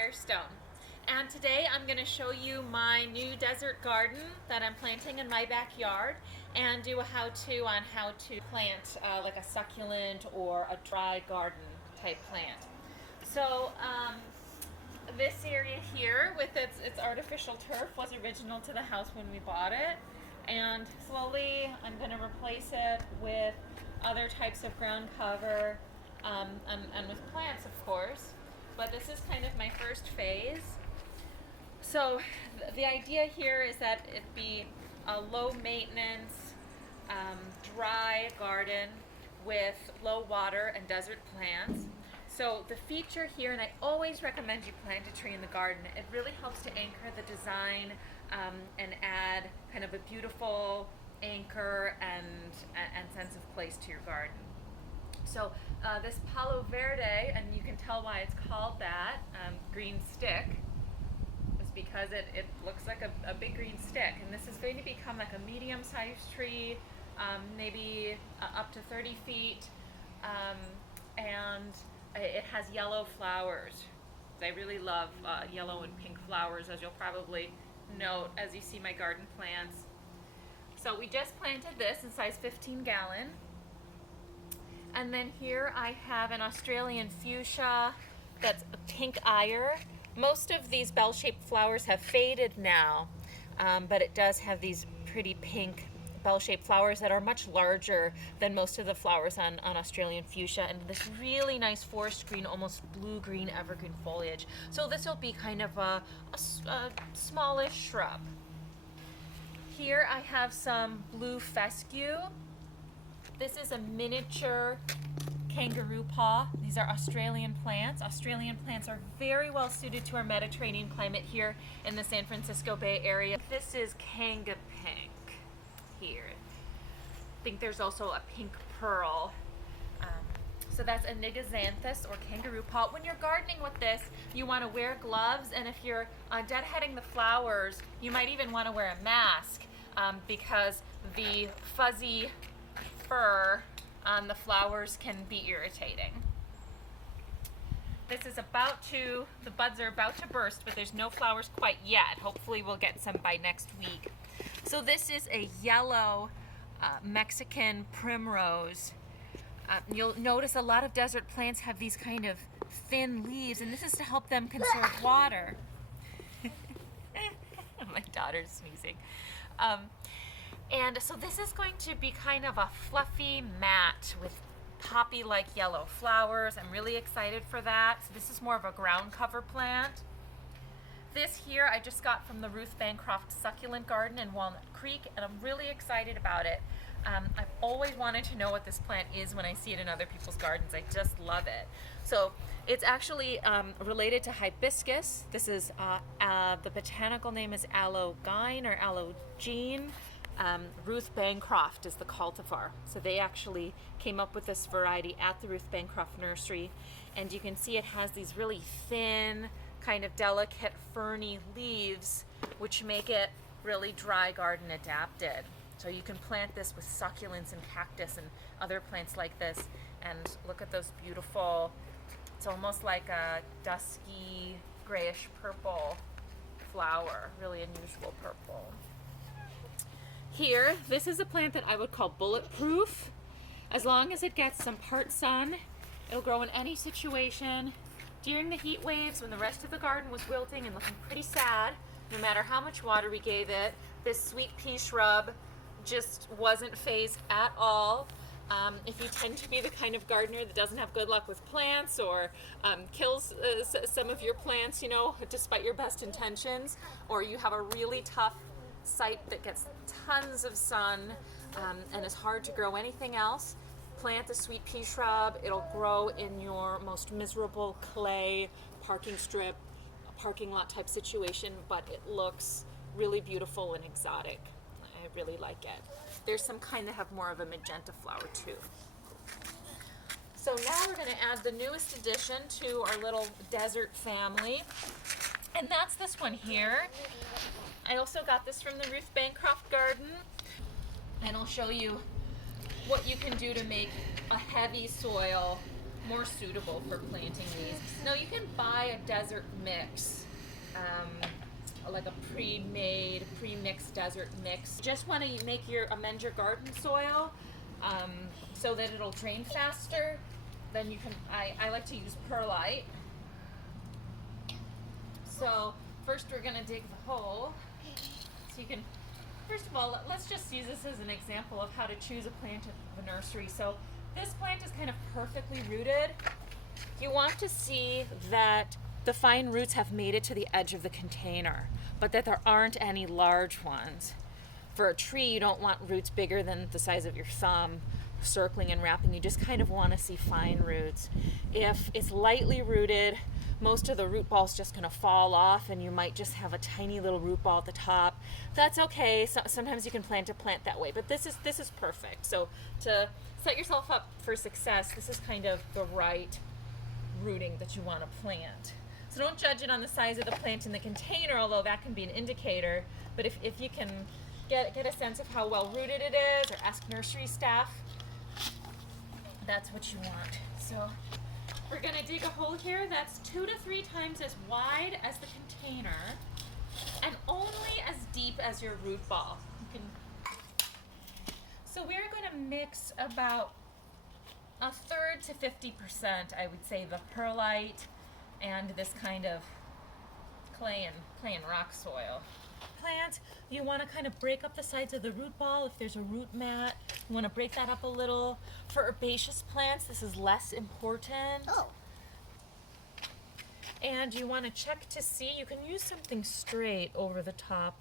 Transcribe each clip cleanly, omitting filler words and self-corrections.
Firestone, and today I'm going to show you my new desert garden that I'm planting in my backyard and do a how-to on how to plant like a succulent or a dry garden type plant. So this area here with its artificial turf was original to the house when we bought it, and slowly I'm going to replace it with other types of ground cover and with plants, of course. But this is kind of my first phase. So the idea here is that it be a low maintenance, dry garden with low water and desert plants. So the feature here, and I always recommend you plant a tree in the garden, it really helps to anchor the design and add kind of a beautiful anchor and sense of place to your garden. So this Palo Verde, and you can tell why it's called that, green stick, is because it looks like a big green stick. And this is going to become like a medium-sized tree, maybe up to 30 feet, and it has yellow flowers. I really love yellow and pink flowers, as you'll probably note as you see my garden plants. So we just planted this in size 15 gallon. And then here I have an Australian fuchsia that's a pink ire. Most of these bell-shaped flowers have faded now, but it does have these pretty pink bell-shaped flowers that are much larger than most of the flowers on Australian fuchsia, and this really nice forest green, almost blue-green evergreen foliage. So this will be kind of a smallish shrub. Here I have some blue fescue. This is a miniature kangaroo paw. These are Australian plants. Australian plants are very well suited to our Mediterranean climate here in the San Francisco Bay Area. This is Kanga Pink here. I think there's also a pink pearl. So that's a Nigaxanthus or kangaroo paw. When you're gardening with this, you want to wear gloves, and if you're deadheading the flowers, you might even want to wear a mask because the fuzzy fur on the flowers can be irritating. This is the buds are about to burst, but there's no flowers quite yet. Hopefully we'll get some by next week. So this is a yellow Mexican primrose. You'll notice a lot of desert plants have these kind of thin leaves, and this is to help them conserve water. My daughter's sneezing. And so this is going to be kind of a fluffy mat with poppy-like yellow flowers. I'm really excited for that. So this is more of a ground cover plant. This here I just got from the Ruth Bancroft Succulent Garden in Walnut Creek, and I'm really excited about it. I've always wanted to know what this plant is when I see it in other people's gardens. I just love it. So it's actually related to hibiscus. This is, the botanical name is Alogyne or Allogene. Ruth Bancroft is the cultivar. So they actually came up with this variety at the Ruth Bancroft Nursery. And you can see it has these really thin, kind of delicate, ferny leaves, which make it really dry garden adapted. So you can plant this with succulents and cactus and other plants like this. And look at those beautiful, it's almost like a dusky, grayish purple flower, really unusual purple. Here, this is a plant that I would call bulletproof. As long as it gets some part sun, it'll grow in any situation. During the heat waves, when the rest of the garden was wilting and looking pretty sad, no matter how much water we gave it, this sweet pea shrub just wasn't phased at all. If you tend to be the kind of gardener that doesn't have good luck with plants or kills some of your plants, you know, despite your best intentions, or you have a really tough site that gets tons of sun and is hard to grow anything else, plant the sweet pea shrub. It'll grow in your most miserable clay parking strip, parking lot type situation, but it looks really beautiful and exotic. I really like it. There's some kind that have more of a magenta flower too. So now we're going to add the newest addition to our little desert family, and that's this one here. I also got this from the Ruth Bancroft Garden, and I'll show you what you can do to make a heavy soil more suitable for planting these. Now you can buy a desert mix, like a pre-made, pre-mixed desert mix. Just want to amend your garden soil so that it'll drain faster. Then you can, I like to use perlite. So first we're gonna dig the hole. So you can, first of all, let's just use this as an example of how to choose a plant at the nursery. So this plant is kind of perfectly rooted. You want to see that the fine roots have made it to the edge of the container, but that there aren't any large ones. For a tree, you don't want roots bigger than the size of your thumb circling and wrapping. You just kind of want to see fine roots. If it's lightly rooted, most of the root ball is just going to fall off and you might just have a tiny little root ball at the top. That's okay. Sometimes you can plant a plant that way, but this is perfect. So to set yourself up for success, this is kind of the right rooting that you want to plant. So don't judge it on the size of the plant in the container, although that can be an indicator. But if you can get a sense of how well rooted it is, or ask nursery staff, that's what you want. So we're gonna dig a hole here that's 2 to 3 times as wide as the container and only as deep as your root ball. So we're gonna mix about a third to 50%, I would say, the perlite and this kind of clay and rock soil. Plant, you want to kind of break up the sides of the root ball. If there's a root mat, you want to break that up a little. For herbaceous plants, this is less important. Oh. And you want to check to see, you can use something straight over the top,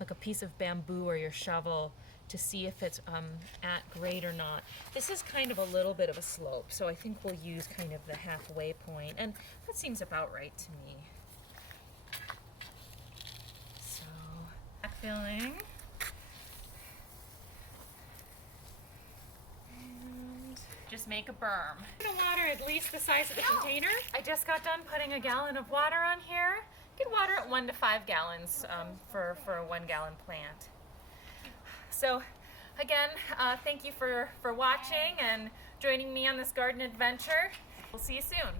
like a piece of bamboo or your shovel, to see if it's at grade or not. This is kind of a little bit of a slope, so I think we'll use kind of the halfway point, and that seems about right to me. So, backfilling. And just make a berm. I'm gonna water at least the size of the container. I just got done putting a gallon of water on here. You can water it 1 to 5 gallons for a 1 gallon plant. So again, thank you for watching and joining me on this garden adventure. We'll see you soon.